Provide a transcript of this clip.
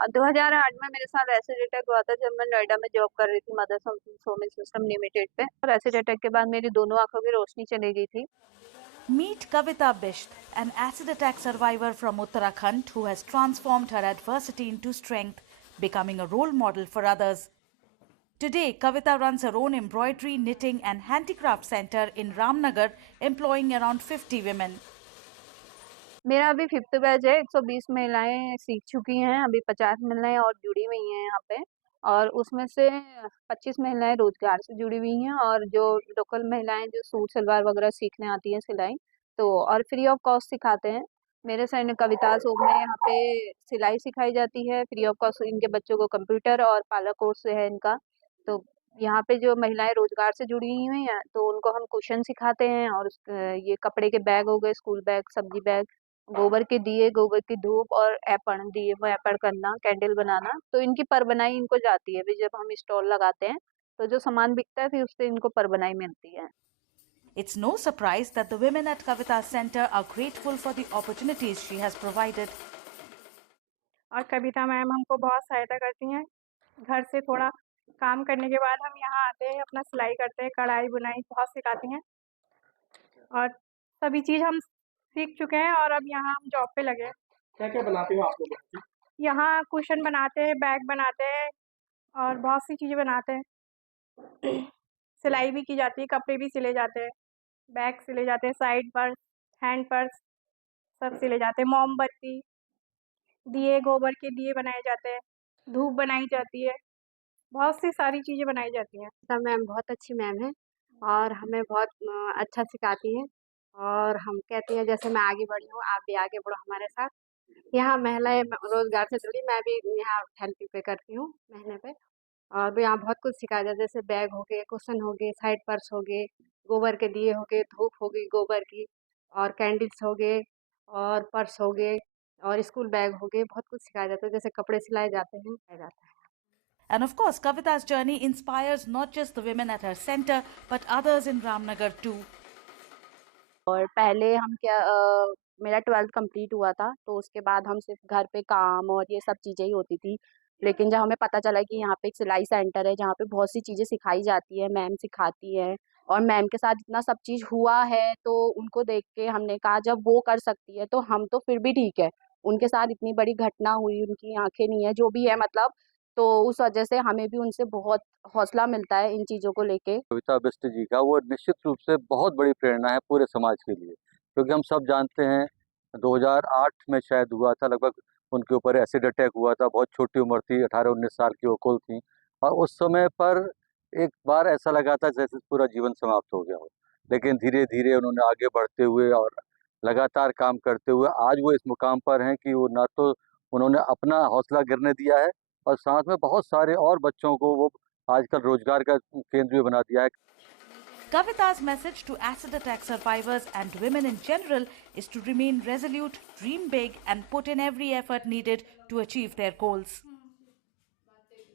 और 2008 में मेरे साथ एसिड अटैक हुआ था जब मैं नोएडा में जॉब कर रही थी मदर्स सोमिन सिस्टम लिमिटेड पे। और एसिड अटैक के बाद मेरी दोनों आंखों की रोशनी चली गई थी। Meet Kavita Bisht, an acid attack survivor from Uttarakhand who has transformed her adversity into strength, becoming a role model for others. Today, Kavita runs her own embroidery, knitting and handicraft center in Ramnagar, employing around 50 women. मेरा अभी 5th batch है। 120 महिलाएं सीख चुकी हैं, अभी 50 महिलाएं और जुड़ी हुई हैं यहाँ पे। और उसमें से 25 महिलाएं रोजगार से जुड़ी हुई हैं और जो लोकल महिलाएं जो सूट सलवार वगैरह सीखने आती हैं सिलाई, तो और फ्री ऑफ कॉस्ट सिखाते हैं। मेरे साइड कविता शॉप में यहाँ पे सिलाई सिखाई जाती है फ्री ऑफ कॉस्ट। इनके बच्चों को कंप्यूटर और पार्लर कोर्स है इनका। तो यहाँ पे जो महिलाएं रोजगार से जुड़ी हुई हैं तो उनको हम कुशन सिखाते हैं। और ये कपड़े के बैग हो गए, स्कूल बैग, सब्जी बैग, गोबर के दिए, गोबर की धूप और ऐपण दिए वो ऐपण करना, कैंडल बनाना, तो इनकी परबनाई इनको जाती है। फिर जब हम स्टॉल लगाते हैं तो जो सामान बिकता है फिर उससे इनको परबनाई मिलती है। It's no surprise that the women at Kavita's center are grateful for the opportunities she has provided. और कविता मैम हमको बहुत सहायता करती हैं। घर से थोड़ा काम करने के बाद हम यहाँ आते हैं, अपना सिलाई करते हैं, कढ़ाई बुनाई बहुत सिखाती हैं और सभी चीज़ हम सीख चुके हैं और अब यहाँ हम जॉब पे लगे हैं। क्या क्या बनाते हो आप लोग? यहाँ कुशन बनाते हैं, बैग बनाते हैं और बहुत सी चीज़ें बनाते हैं। सिलाई भी की जाती है, कपड़े भी सिले जाते हैं, बैग सिले जाते हैं, साइड पर्स, हैंड पर्स सब सिले जाते हैं। मोमबत्ती, दिए, गोबर के दिए बनाए जाते हैं, धूप बनाई जाती है, बहुत सी सारी चीज़ें बनाई जाती हैं। सर मैम बहुत अच्छी मैम है और हमें बहुत अच्छा सिखाती हैं और हम कहती हैं जैसे मैं आगे बढ़ी हूँ आप भी आगे बढ़ो हमारे साथ। यहाँ महिलाएं रोजगार से जुड़ी, मैं भी यहाँ हेल्प पे करती हूँ महीने पे। और भी यहाँ बहुत कुछ सिखाया जाता है, जैसे बैग हो गए, कुशन हो गए, साइड पर्स हो गए, गोबर के दिए हो गए, धूप हो गई गोबर की, और कैंडल्स हो गए, और पर्स हो गए, और स्कूल बैग हो गए। बहुत कुछ सिखाया जाता है, जैसे कपड़े सिलाए जाते हैं सिखाया जाता है। And of course, Kavita's journey inspires not just the women at her center, but others in Ramnagar too. और पहले हम मेरा 12th कंप्लीट हुआ था तो उसके बाद हम सिर्फ घर पे काम और ये सब चीज़ें ही होती थी। लेकिन जब हमें पता चला कि यहाँ पे एक सिलाई सेंटर है जहाँ पे बहुत सी चीज़ें सिखाई जाती है, मैम सिखाती है, और मैम के साथ इतना सब चीज़ हुआ है तो उनको देख के हमने कहा जब वो कर सकती है तो हम तो फिर भी ठीक है। उनके साथ इतनी बड़ी घटना हुई, उनकी आंखें नहीं है, जो भी है मतलब, तो उस वजह से हमें भी उनसे बहुत हौसला मिलता है इन चीज़ों को लेके। कविता बिष्ट जी का वो निश्चित रूप से बहुत बड़ी प्रेरणा है पूरे समाज के लिए, क्योंकि हम सब जानते हैं 2008 में शायद हुआ था, लगभग उनके ऊपर एसिड अटैक हुआ था। बहुत छोटी उम्र थी, 18-19 साल की वो कुल थी। और उस समय पर एक बार ऐसा लगा था जैसे पूरा जीवन समाप्त हो गया हो। लेकिन धीरे धीरे उन्होंने आगे बढ़ते हुए और लगातार काम करते हुए आज वो इस मुकाम पर हैं कि वो ना तो उन्होंने अपना हौसला गिरने दिया है और साथ में बहुत सारे और बच्चों को वो आजकल रोजगार का केंद्र भी बना दिया है। Kavita's message to acid attack survivors and women in general is to remain resolute, dream big, and put in every effort needed to achieve their goals.